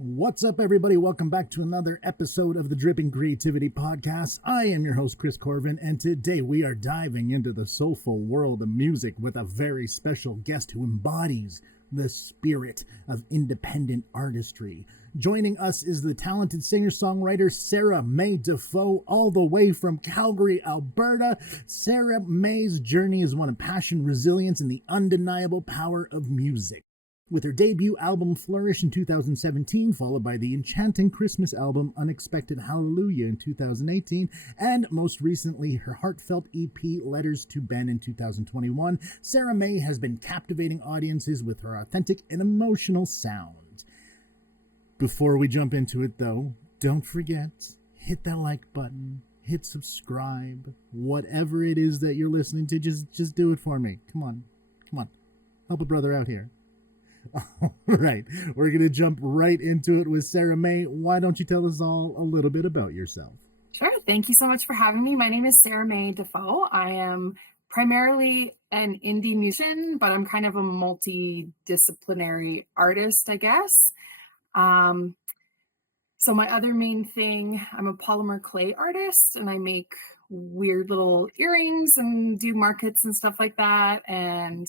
What's up, everybody? Welcome back to another episode of the Dripping Creativity Podcast. I am your host, Chris Corvan, and today we are diving into the soulful world of music with a very special guest who embodies the spirit of independent artistry. Joining us is the talented singer-songwriter Sara May Defoe, all the way from Calgary, Alberta. Sara May's journey is one of passion, resilience, and the undeniable power of music. With her debut album Flourish in 2017, followed by the enchanting Christmas album Unexpected Hallelujah in 2018, and most recently her heartfelt EP Letters to Ben in 2021, Sara May has been captivating audiences with her authentic and emotional sound. Before we jump into it though, don't forget, hit that like button, hit subscribe, whatever it is that you're listening to, just do it for me. Come on, help a brother out here. All right, we're going to jump right into it with Sara May. Why don't you tell us all a little bit about yourself? Sure. Thank you so much for having me. My name is Sara May Defoe. I am primarily an indie musician, but I'm kind of a multidisciplinary artist, I guess. So my other main thing, I'm a polymer clay artist, and I make weird little earrings and do markets and stuff like that. And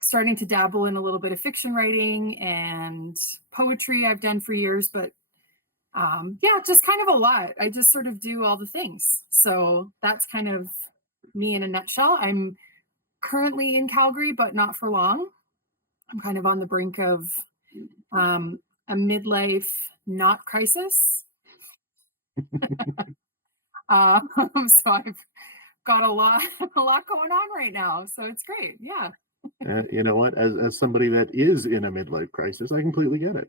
starting to dabble in a little bit of fiction writing and poetry I've done for years, but just kind of a lot. I just sort of do all the things. So that's kind of me in a nutshell. I'm currently in Calgary, but not for long. I'm kind of on the brink of a midlife not crisis. So I've got a lot going on right now. So it's great. Yeah. You know what? As somebody that is in a midlife crisis, I completely get it.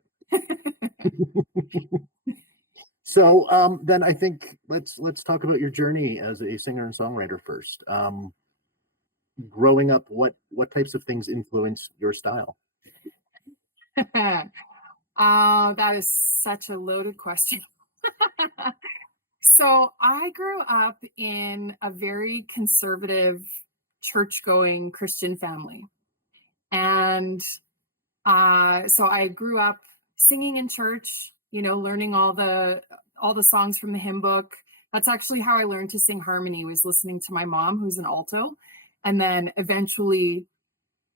So then I think let's talk about your journey as a singer and songwriter first. Growing up, what types of things influenced your style? That is such a loaded question. So I grew up in a very conservative, church-going Christian family. And so I grew up singing in church, learning all the songs from the hymn book. That's actually how I learned to sing harmony, was listening to my mom, who's an alto, and then eventually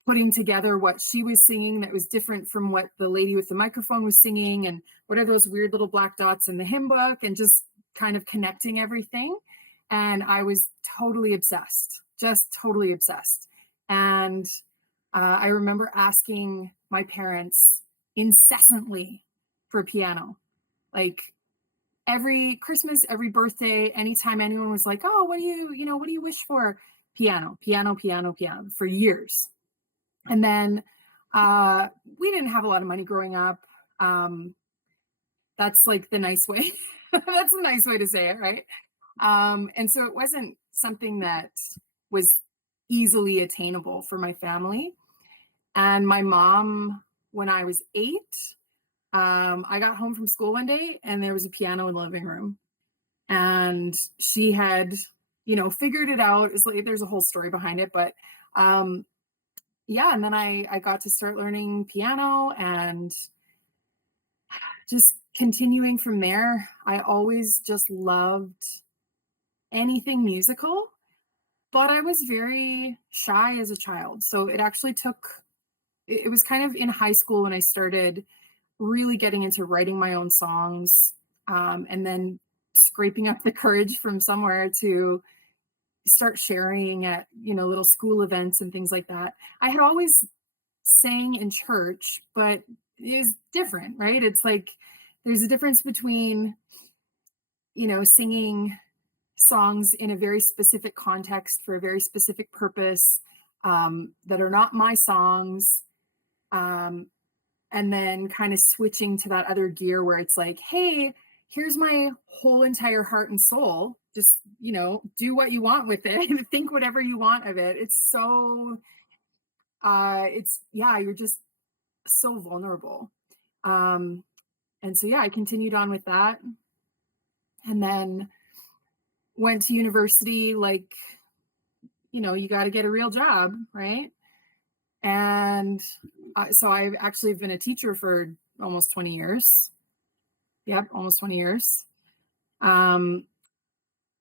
putting together what she was singing that was different from what the lady with the microphone was singing, and what are those weird little black dots in the hymn book, and just kind of connecting everything. And I was totally obsessed, just totally obsessed. And I remember asking my parents incessantly for a piano, like every Christmas, every birthday, anytime anyone was like, oh, what do you wish for? Piano, for years. And then we didn't have a lot of money growing up. That's like the nice way. That's a nice way to say it, right? And so it wasn't something that was easily attainable for my family. And my mom, when I was 8, I got home from school one day and there was a piano in the living room. And she had, figured it out. It's like there's a whole story behind it, but and then I got to start learning piano and just continuing from there. I always just loved anything musical, but I was very shy as a child. So it actually it was kind of in high school when I started really getting into writing my own songs, and then scraping up the courage from somewhere to start sharing at, little school events and things like that. I had always sang in church, but it is different, right? It's like there's a difference between, singing songs in a very specific context for a very specific purpose, that are not my songs, and then kind of switching to that other gear where it's like, hey, here's my whole entire heart and soul. Just, do what you want with it and think whatever you want of it. It's so, you're just so vulnerable. And so, I continued on with that. And then went to university, like, you got to get a real job, right? And So I've actually been a teacher for almost 20 years. Yep, almost 20 years. Um,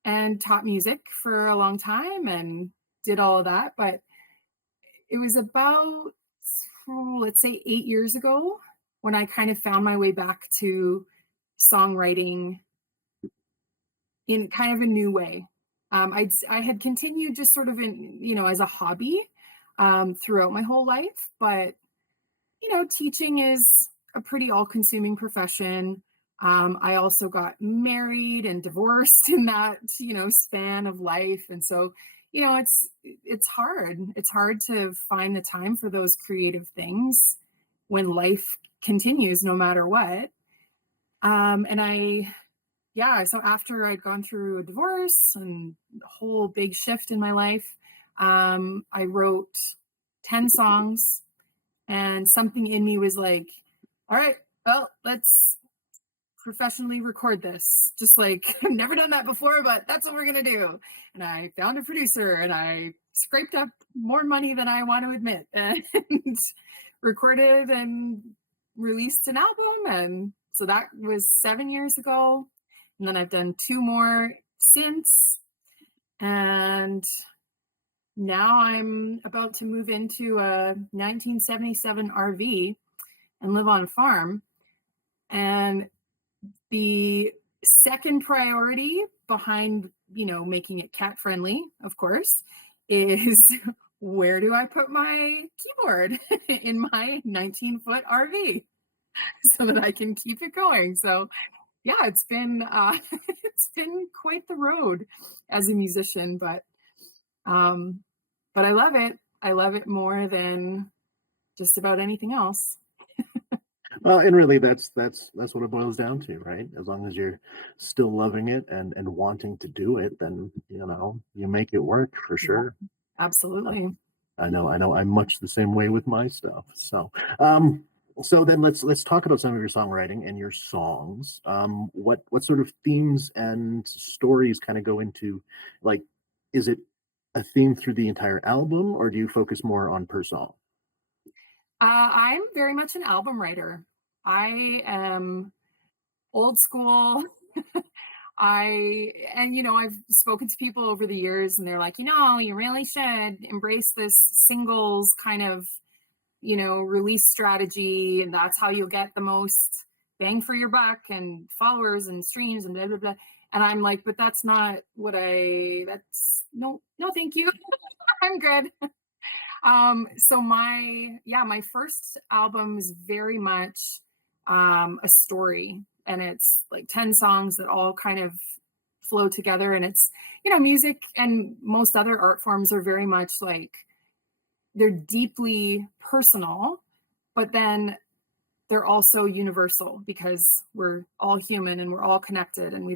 and taught music for a long time and did all of that. But it was about, let's say, 8 years ago when I kind of found my way back to songwriting in kind of a new way. I had continued just sort of in, as a hobby throughout my whole life, but teaching is a pretty all-consuming profession. I also got married and divorced in that, span of life. And so, it's hard. It's hard to find the time for those creative things when life continues no matter what. And so after I'd gone through a divorce and a whole big shift in my life, I wrote 10 songs, and something in me was like, all right, well, let's professionally record this. Just like, I've never done that before, but that's what we're going to do. And I found a producer and I scraped up more money than I want to admit and recorded and released an album. And so that was 7 years ago. And then I've done 2 more since. And now I'm about to move into a 1977 RV and live on a farm. And the second priority behind, making it cat friendly, of course, is where do I put my keyboard in my 19-foot RV so that I can keep it going. So yeah, it's been it's been quite the road as a musician, um, but I love it. I love it more than just about anything else. Well, and really, that's what it boils down to, right? As long as you're still loving it and wanting to do it, then you make it work for Yeah, sure. absolutely. I know. I'm much the same way with my stuff. Um, so then let's talk about some of your songwriting and your songs. What sort of themes and stories kind of go into, like, is it a theme through the entire album, or do you focus more on per song? I'm very much an album writer. I am old school. I've spoken to people over the years and they're like, you really should embrace this singles kind of, release strategy. And that's how you'll get the most bang for your buck and followers and streams and blah, blah, blah. And I'm like, but that's not what no, thank you. I'm good. So my first album is very much a story, and it's like 10 songs that all kind of flow together. And it's, music and most other art forms are very much like they're deeply personal, but then they're also universal because we're all human and we're all connected and um,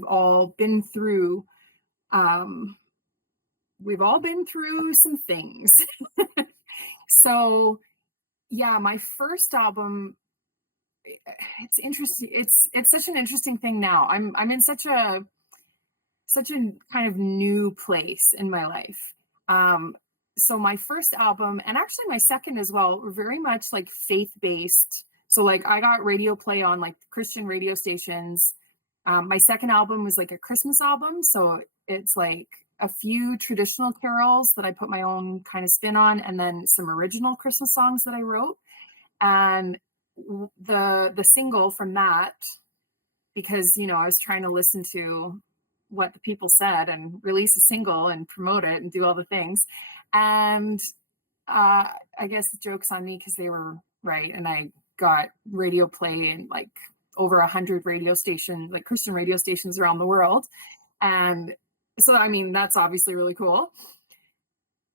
we've all been through some things. So yeah, my first album, it's interesting. It's such an interesting thing now. I'm in such a kind of new place in my life. Um, so my first album, and actually my second as well, were very much like faith-based. So like I got radio play on like Christian radio stations. My second album was like a Christmas album. So it's like a few traditional carols that I put my own kind of spin on, and then some original Christmas songs that I wrote. And the single from that, because I was trying to listen to what the people said and release a single and promote it and do all the things. And I guess the joke's on me because they were right, and I got radio play in like over 100 radio stations, like Christian radio stations around the world. And so I mean that's obviously really cool.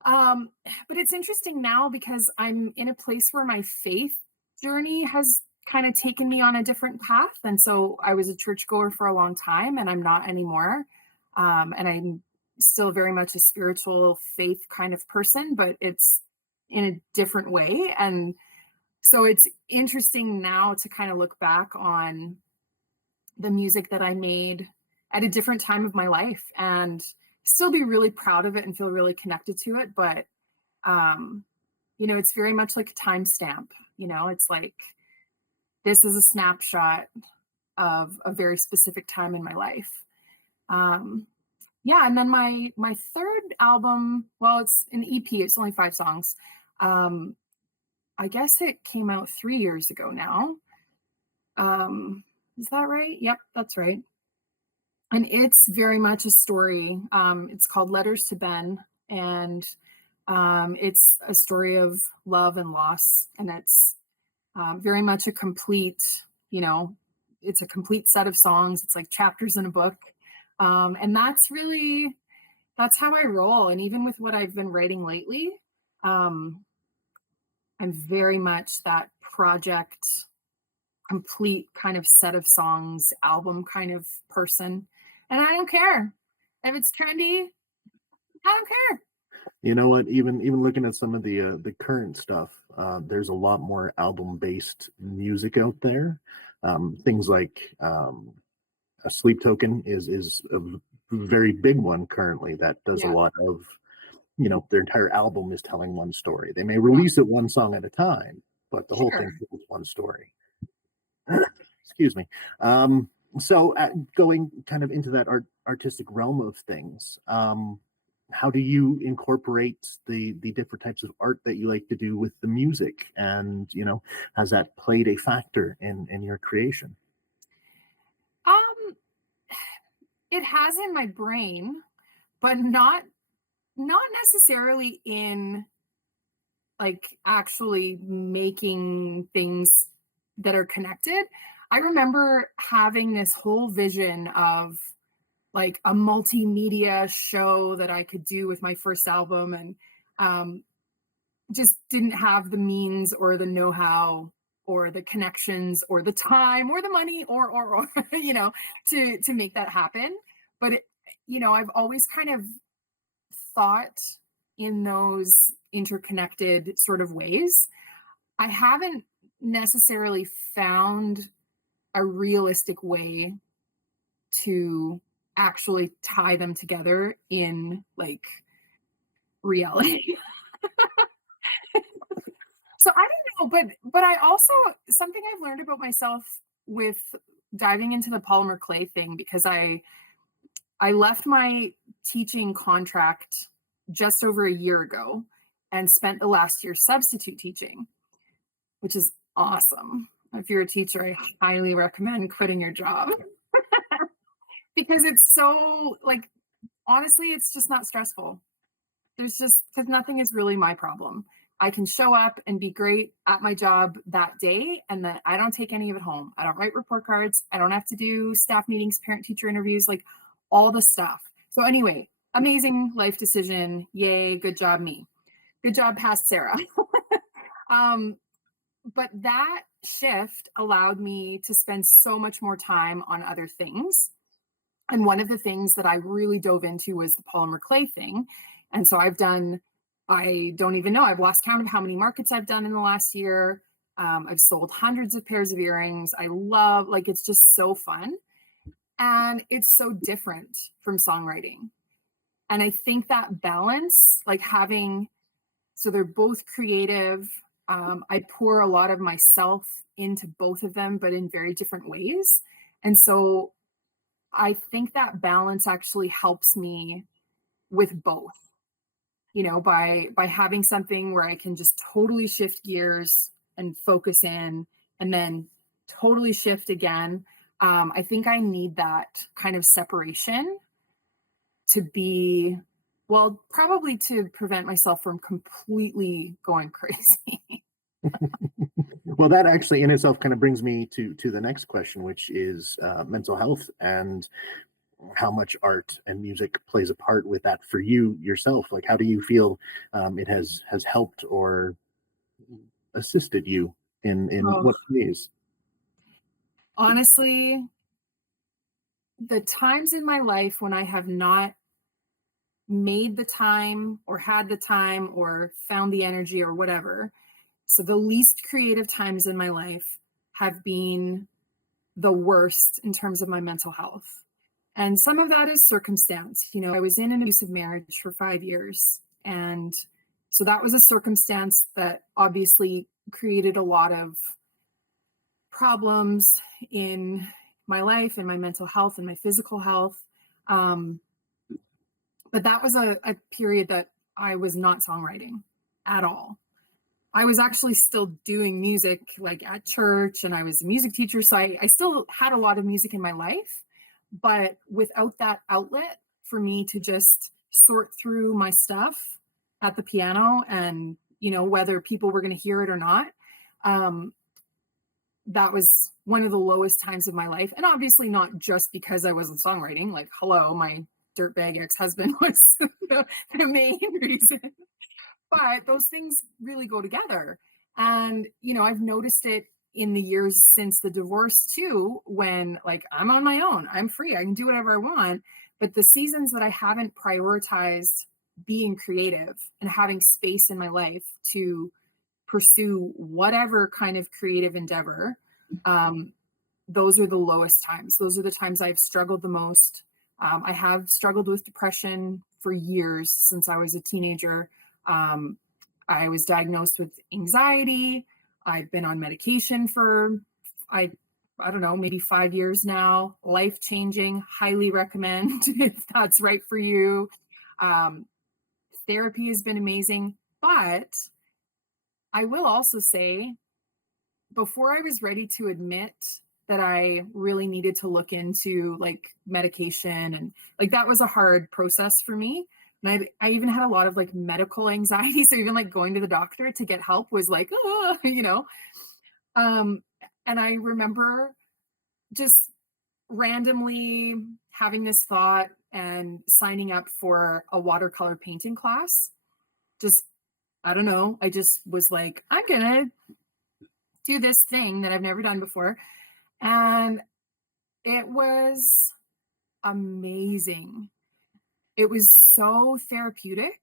um but it's interesting now because I'm in a place where my faith journey has kind of taken me on a different path. And so I was a churchgoer for a long time and I'm not anymore. And I'm still very much a spiritual faith kind of person, but it's in a different way. And so it's interesting now to kind of look back on the music that I made at a different time of my life and still be really proud of it and feel really connected to it. But, it's very much like a timestamp. It's like this is a snapshot of a very specific time in my life. Um, yeah, and then my third album, well, it's an EP, it's only 5 songs. Um, I guess it came out 3 years ago now. Is that right? Yep, that's right. And it's very much a story. It's called Letters to Ben, and it's a story of love and loss, and it's very much a complete, you know, it's a complete set of songs. It's like chapters in a book, and that's how I roll. And even with what I've been writing lately, um, I'm very much that project, complete kind of set of songs, album kind of person. And I don't care if it's trendy. I don't care. You know what? Even looking at some of the current stuff, there's a lot more album-based music out there. Things like a Sleep Token is a very big one currently that does a Yeah, lot of, their entire album is telling one story. They may release it one song at a time, but the whole thing sure. tells one story. Excuse me. So going kind of into that artistic realm of things, how do you incorporate the different types of art that you like to do with the music? And has that played a factor in your creation? Um, it has in my brain, but not necessarily in like actually making things that are connected. I remember having this whole vision of like a multimedia show that I could do with my first album, and um, just didn't have the means or the know-how or the connections or the time or the money or to make that happen. But I've always kind of thought in those interconnected sort of ways. I haven't necessarily found a realistic way to actually tie them together in like reality. So I don't know, but I also, something I've learned about myself with diving into the polymer clay thing, because I left my teaching contract just over a year ago and spent the last year substitute teaching, which is awesome. If you're a teacher, I highly recommend quitting your job because it's so like, honestly, it's just not stressful. There's just, because nothing is really my problem. I can show up and be great at my job that day, and that I don't take any of it home. I don't write report cards. I don't have to do staff meetings, parent teacher interviews, like all the stuff. So anyway, amazing life decision. Yay, good job, me. Good job, past Sarah. um, but that shift allowed me to spend so much more time on other things. And one of the things that I really dove into was the polymer clay thing. And so I don't even know, I've lost count of how many markets I've done in the last year. I've sold hundreds of pairs of earrings. I love, like, it's just so fun. And it's so different from songwriting. And I think that balance, like having, so they're both creative. I pour a lot of myself into both of them, but in very different ways. And so I think that balance actually helps me with both, by having something where I can just totally shift gears and focus in, and then totally shift again. I think I need that kind of separation to be, well, probably to prevent myself from completely going crazy. Well, that actually in itself kind of brings me to the next question, which is mental health and how much art and music plays a part with that for you yourself. Like, how do you feel it has helped or assisted you in Oh, what ways? honestly, the times in my life when I have not made the time or had the time or found the energy or whatever. So the least creative times in my life have been the worst in terms of my mental health. And some of that is circumstance. I was in an abusive marriage for 5 years. And so that was a circumstance that obviously created a lot of problems in my life and my mental health and my physical health. Um, but that was a period that I was not songwriting at all. I was actually still doing music like at church, and I was a music teacher. So I still had a lot of music in my life, but without that outlet for me to just sort through my stuff at the piano and, whether people were going to hear it or not, um, that was one of the lowest times of my life. And obviously not just because I wasn't songwriting, like, hello, my dirtbag ex-husband was the main reason. But those things really go together. And, I've noticed it in the years since the divorce too, when like I'm on my own, I'm free, I can do whatever I want. But the seasons that I haven't prioritized being creative and having space in my life to pursue whatever kind of creative endeavor, um, those are the lowest times. Those are the times I've struggled the most. I have struggled with depression for years since I was a teenager. Um, I was diagnosed with anxiety. I've been on medication for I I don't know, maybe 5 years now. Life changing. Highly recommend if that's right for you. Um, Therapy has been amazing, but I will also say, before I was ready to admit that I really needed to look into like medication, and like that was a hard process for me. And I even had a lot of like medical anxiety. So even like going to the doctor to get help was like, oh, Um, and I remember just randomly having this thought and signing up for a watercolor painting class. Just, I don't know. I just was like, I'm going to do this thing that I've never done before. And it was amazing. It was so therapeutic.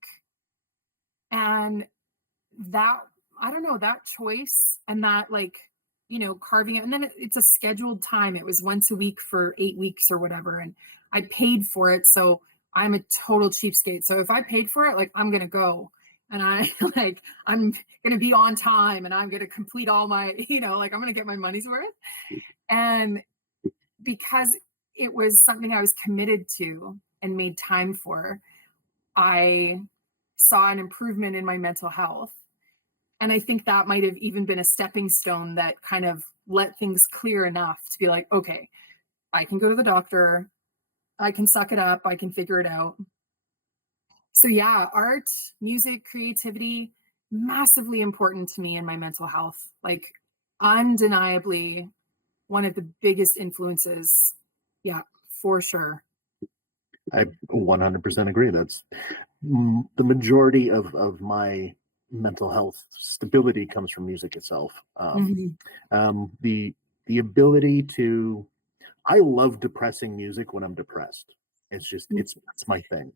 And that, I don't know, that choice and that like, carving it. And then it's a scheduled time. It was once a week for 8 weeks or whatever. And I paid for it. So I'm a total cheapskate. So if I paid for it, like I'm going to go. And I like, I'm going to be on time and I'm going to complete all my, like I'm going to get my money's worth. And because it was something I was committed to and made time for, I saw an improvement in my mental health. And I think that might have even been a stepping stone that kind of let things clear enough to be like, okay, I can go to the doctor, I can suck it up, I can figure it out. So yeah, art, music, creativity, massively important to me in my mental health. Like undeniably one of the biggest influences. Yeah, for sure. I 100% agree. That's the majority of my mental health stability comes from music itself. Mhm. The ability to I love depressing music when I'm depressed. It's my thing.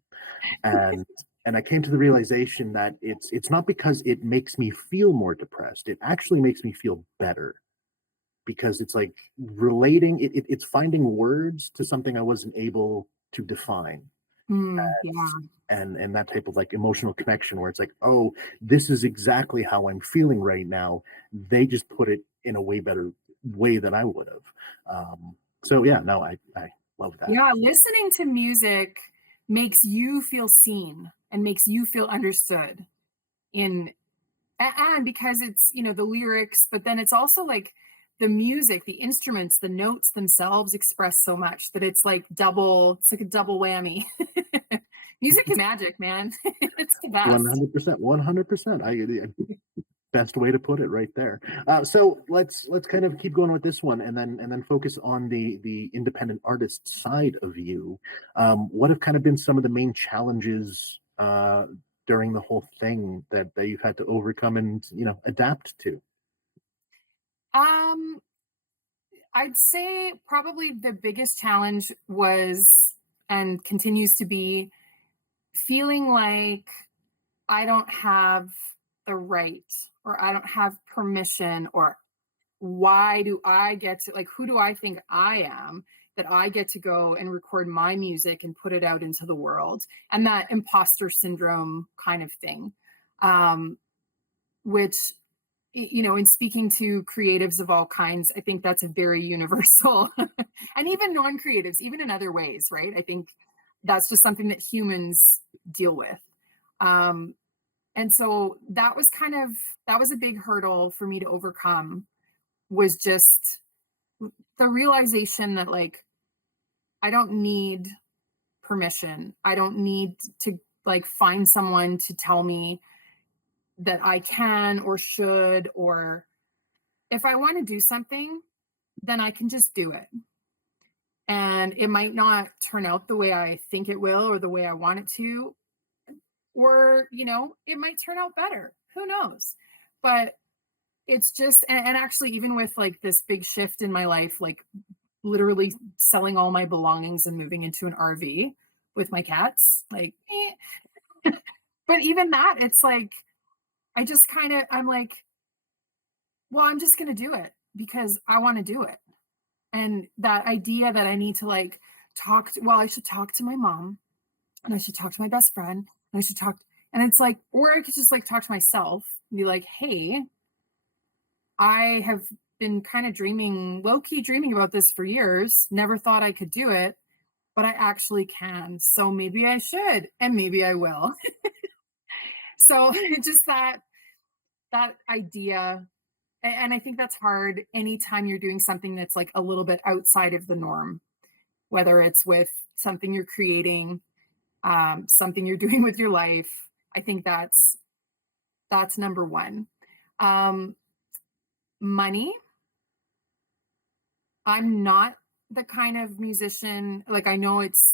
And I came to the realization that it's not because it makes me feel more depressed. It actually makes me feel better because it's like relating it's finding words to something I wasn't able to define, Yeah. and that type of like emotional connection where it's like, oh, this is exactly how I'm feeling right now. They just put it in a way better way than I would have. So yeah, no, I love that. Yeah, listening to music makes you feel seen and makes you feel understood in and because it's, the lyrics, but then it's also like the music, the instruments, the notes themselves express so much that it's like a double whammy. Music is magic, man. It's the best. 100%, 100%. Best way to put it right there. So let's kind of keep going with this one, and then focus on the independent artist side of you. What have kind of been some of the main challenges during the whole thing that you've had to overcome and adapt to? Um, I'd say probably the biggest challenge was and continues to be feeling like I don't have the right or I don't have permission or why do I get to like who do I think I am that I get to go and record my music and put it out into the world and that imposter syndrome kind of thing, um, which in speaking to creatives of all kinds, I think that's a very universal, and even non-creatives, even in other ways, right? I think that's just something that humans deal with. Um, and so that was a big hurdle for me to overcome, was just the realization that, like, I don't need permission. I don't need to, like, find someone to tell me that I can or should, or if I want to do something, then I can just do it. And it might not turn out the way I think it will or the way I want it to, or, it might turn out better. Who knows? But it's just, and actually, even with like this big shift in my life, like literally selling all my belongings and moving into an RV with my cats, like, but even that, it's like, I'm like, well, I'm just going to do it because I want to do it. And that idea that I need to, like, I should talk to my mom, and I should talk to my best friend, and I should talk, and it's like, or I could just like talk to myself and be like, hey, I have been kind of low key dreaming about this for years, never thought I could do it, but I actually can. So maybe I should, and maybe I will. So just that idea. And I think that's hard anytime you're doing something that's like a little bit outside of the norm, whether it's with something you're creating, something you're doing with your life. I think that's number one. Um, Money. I'm not the kind of musician, like, I know it's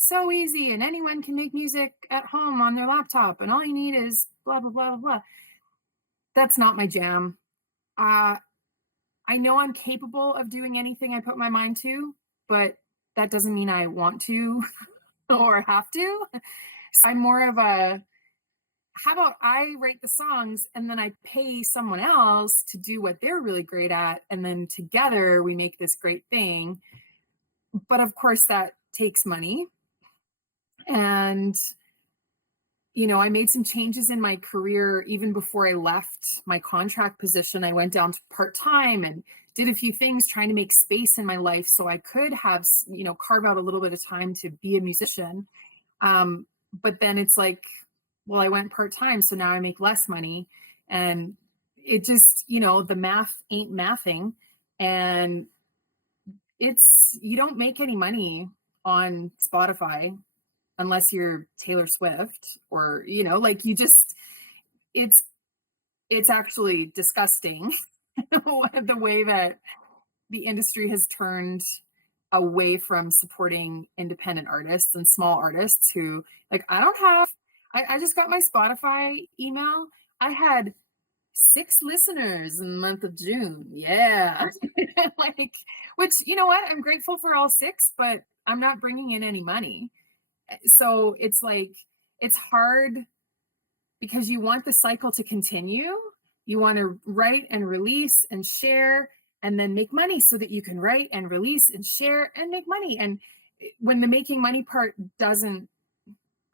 so easy and anyone can make music at home on their laptop and all you need is blah blah blah blah blah. That's not my jam. Uh, I know I'm capable of doing anything I put my mind to, but that doesn't mean I want to or have to. So I'm more of a, how about I write the songs and then I pay someone else to do what they're really great at, and then together we make this great thing. But of course, that takes money. And, I made some changes in my career even before I left my contract position. I went down to part time and did a few things trying to make space in my life so I could have, carve out a little bit of time to be a musician. But then it's like, well, I went part time, so now I make less money. And it just, the math ain't mathing. And you don't make any money on Spotify unless you're Taylor Swift, or, like, you just, it's, it's actually disgusting the way that the industry has turned away from supporting independent artists and small artists who, like, I just got my Spotify email. I had 6 listeners in the month of June. Yeah. Like, which, you know what? I'm grateful for all 6, but I'm not bringing in any money. So it's like, it's hard because you want the cycle to continue. You want to write and release and share and then make money so that you can write and release and share and make money. And when the making money part doesn't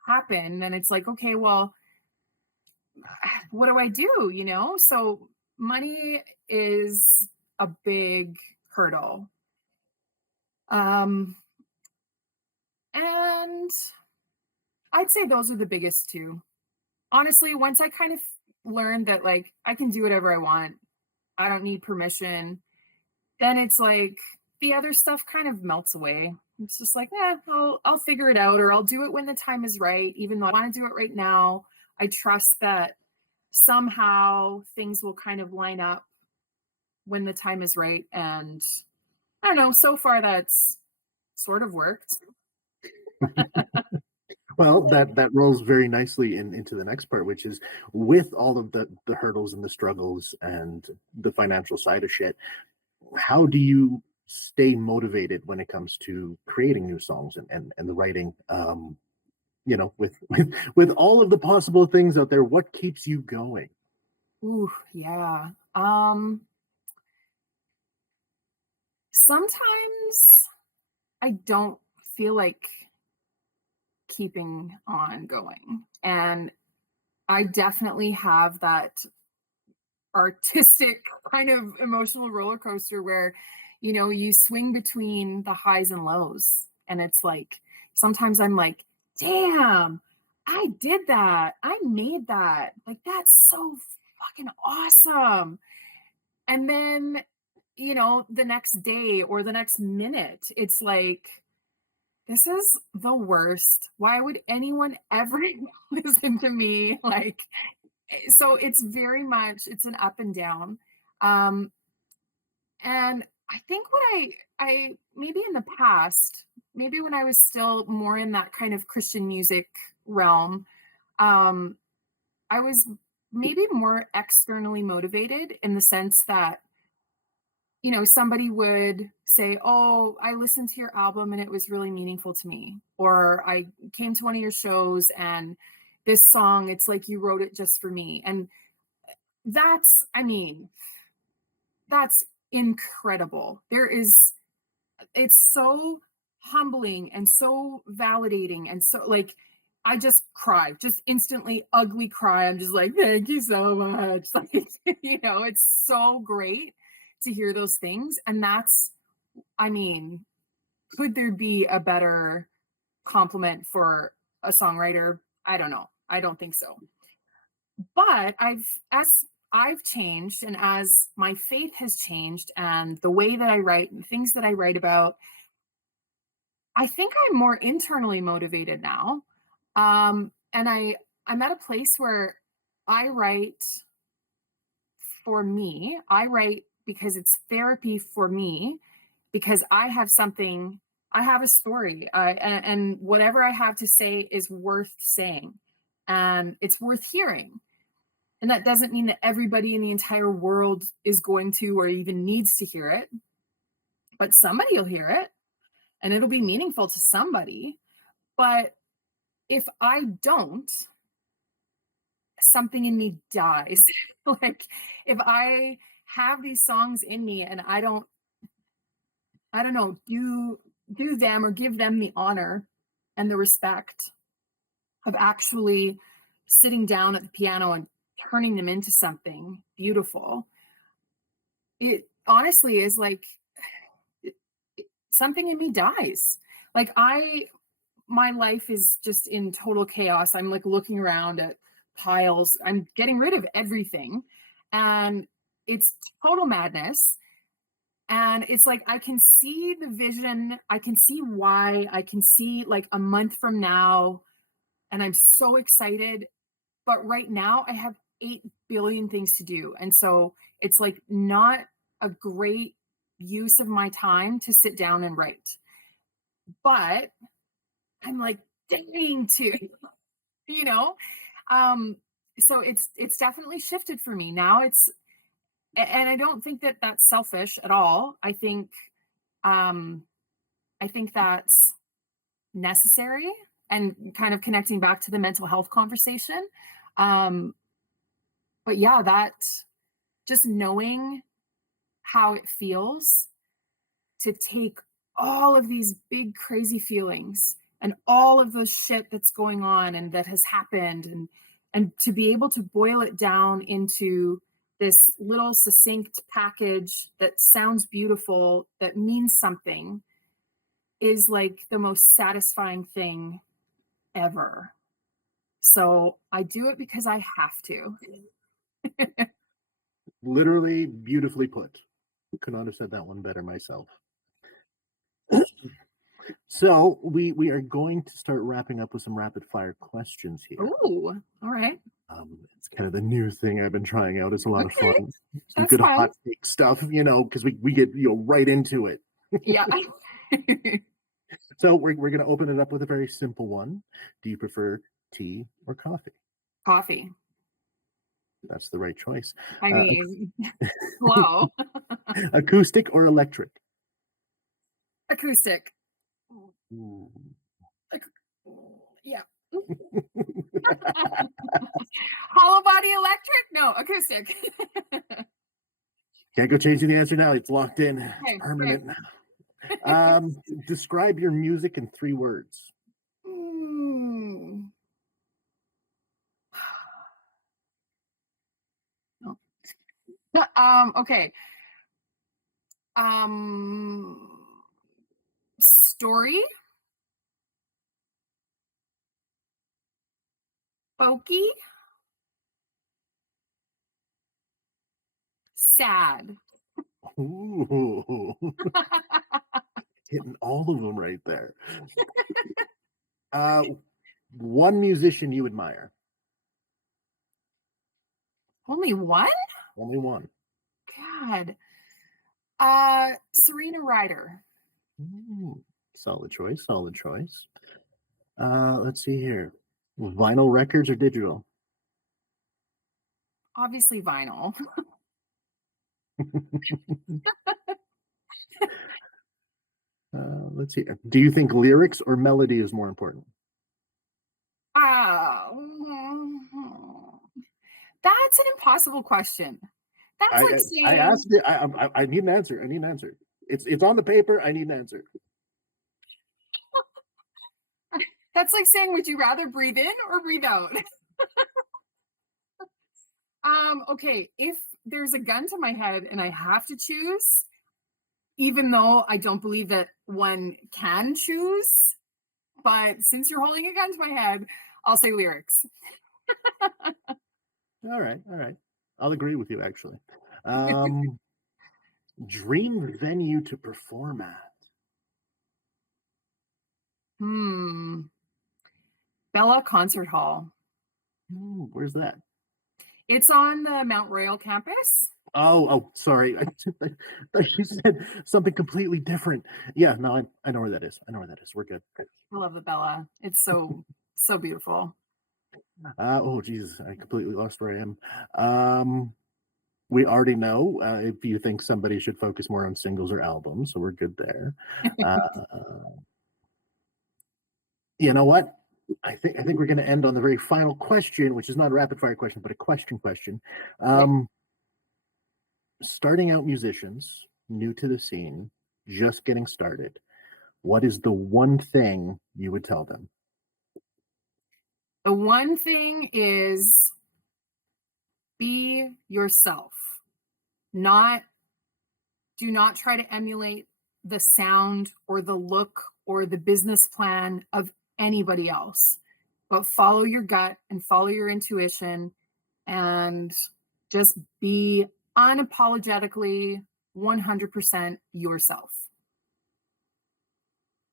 happen, then it's like, okay, well, what do I do? So money is a big hurdle. Um, and I'd say those are the biggest two. Honestly, once I kind of learned that, like, I can do whatever I want, I don't need permission, then it's like the other stuff kind of melts away. It's just like, I'll figure it out, or I'll do it when the time is right, even though I want to do it right now. I trust that somehow things will kind of line up when the time is right. And I don't know, so far that's sort of worked. Well, that rolls very nicely into the next part, which is, with all of the hurdles and the struggles and the financial side of shit, how do you stay motivated when it comes to creating new songs and the writing? With all of the possible things out there, what keeps you going? Ooh, yeah. Sometimes I don't feel like keeping on going. And I definitely have that artistic kind of emotional roller coaster where, you swing between the highs and lows. And it's like, sometimes I'm like, damn, I did that. I made that. Like, that's so fucking awesome. And then, the next day or the next minute, it's like, this is the worst. Why would anyone ever listen to me? Like, so it's an up and down. Um, and I think what I maybe in the past, maybe when I was still more in that kind of Christian music realm, um, I was maybe more externally motivated in the sense that, somebody would say, "Oh, I listened to your album and it was really meaningful to me." Or I came to one of your shows and this song, it's like you wrote it just for me. And I mean, that's incredible. It's so humbling and so validating. And so, like, I just cry, just instantly ugly cry. I'm just like, thank you so much. Like, it's so great to hear those things. And I mean, could there be a better compliment for a songwriter? I don't know. I don't think so. But as I've changed and as my faith has changed and the way that I write and things that I write about, I think I'm more internally motivated now. And I'm at a place where I write for me. I write because it's therapy for me, because I have a story, and whatever I have to say is worth saying, and it's worth hearing. And that doesn't mean that everybody in the entire world is going to or even needs to hear it, but somebody will hear it and it'll be meaningful to somebody. But if I don't, something in me dies. Like, if I have these songs in me and I don't know, do them or give them the honor and the respect of actually sitting down at the piano and turning them into something beautiful, it honestly is like something in me dies. Like, my life is just in total chaos. I'm like looking around at piles. I'm getting rid of everything. And it's total madness. And it's like I can see the vision. I can see why. I can see like a month from now. And I'm so excited. But right now I have 8 billion things to do. And so it's like not a great use of my time to sit down and write. But I'm like dying to, you know? Um, so it's definitely shifted for me. Now and I don't think that that's selfish at all. Um I think that's necessary, and kind of connecting back to the mental health conversation. Um, but yeah, that just knowing how it feels to take all of these big crazy feelings and all of the shit that's going on and that has happened, and to be able to boil it down into this little succinct package that sounds beautiful, that means something, is like the most satisfying thing ever. So I do it because I have to. Literally beautifully put. Could not have said that one better myself. So we are going to start wrapping up with some rapid fire questions here. Oh, all right. It's kind of the new thing I've been trying out. It's a lot of Okay, fun. Some that's good fun. hot take stuff, because we get right into it. Yeah. So we're gonna open it up with a very simple one. Do you prefer tea or coffee? Coffee. That's the right choice. I Uh, mean, hello. acoustic or electric? Acoustic. Ooh. Ac- yeah. Hollow body electric? No, acoustic. Can't go changing the answer now. It's locked in. It's Okay, okay. permanent. Describe your music in 3 words. No. Okay. Um, Story, folky, sad. Ooh, hitting all of them right there. Uh, one musician you admire. Only one? Only one. God. Serena Ryder. Ooh, solid choice. Solid choice. Let's see here. Vinyl records or digital? Obviously vinyl. Let's see. Do you think lyrics or melody is more important? Oh, that's an impossible question. That's I like I saying asked it. I need an answer. I need an answer. It's on the paper. I need an answer. that's like saying, would you rather breathe in or breathe out? Okay, if there's a gun to my head and I have to choose, even though I don't believe that one can choose, but since you're holding a gun to my head, I'll say lyrics. All right. All right. I'll agree with you actually. Um, dream venue to perform at. Hmm. Bella Concert Hall. Ooh, where's that? It's on the Mount Royal campus. Sorry. I thought you said something completely different. Yeah, no, I know where that is. I know where that is. We're good. I love the Bella. It's so beautiful. Oh, Jesus, I completely lost where I am. We already know if you think somebody should focus more on singles or albums, so we're good there. Uh, you know what? I think we're going to end on the very final question, which is not a rapid fire question, but a question. Okay. Um, Starting out musicians, new to the scene, just getting started. What is the one thing you would tell them? The one thing is be yourself. Not Do not try to emulate the sound or the look or the business plan of anybody else, but follow your gut and follow your intuition and just be unapologetically 100% yourself.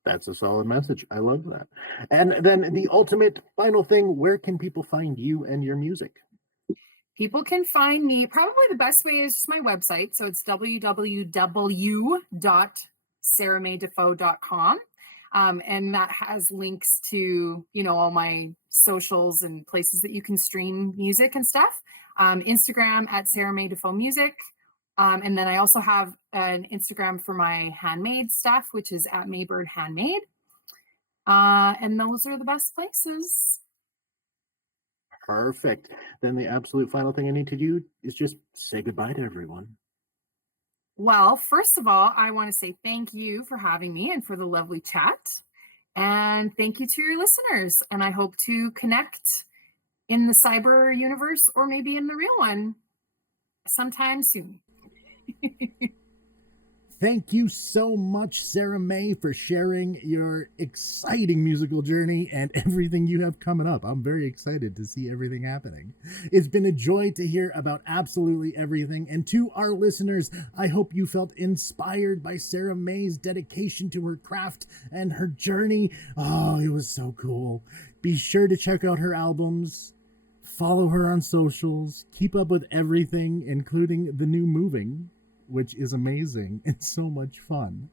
That's a solid message. I love that. And then the ultimate final thing, where can people find you and your music? People can find me, probably the best way is just my website. So it's www.saramaydefoe.com. And that has links to, all my socials and places that you can stream music and stuff. Instagram at Sara May Defoe Music. And then I also have an Instagram for my handmade stuff, which is at Maybird Handmade. And those are the best places. Perfect. Then the absolute final thing I need to do is just say goodbye to everyone. Well, first of all, I want to say thank you for having me and for the lovely chat. And thank you to your listeners. And I hope to connect in the cyber universe or maybe in the real one sometime soon. Thank you so much, Sara May, for sharing your exciting musical journey and everything you have coming up. I'm very excited to see everything happening. It's been a joy to hear about absolutely everything. And to our listeners, I hope you felt inspired by Sara May's dedication to her craft and her journey. Oh, it was so cool. Be sure to check out her albums. Follow her on socials. Keep up with everything, including the new Moving, which is amazing and so much fun.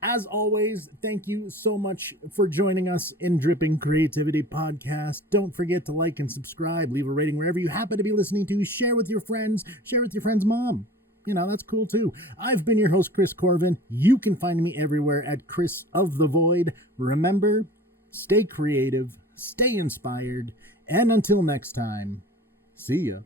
As always, thank you so much for joining us in Dripping Creativity Podcast. Don't forget to like and subscribe, leave a rating wherever you happen to be listening to, share with your friends, share with your friend's mom. That's cool too. I've been your host, Chris Corvan. You can find me everywhere at Chris of the Void. Remember, stay creative, stay inspired, and until next time, see ya.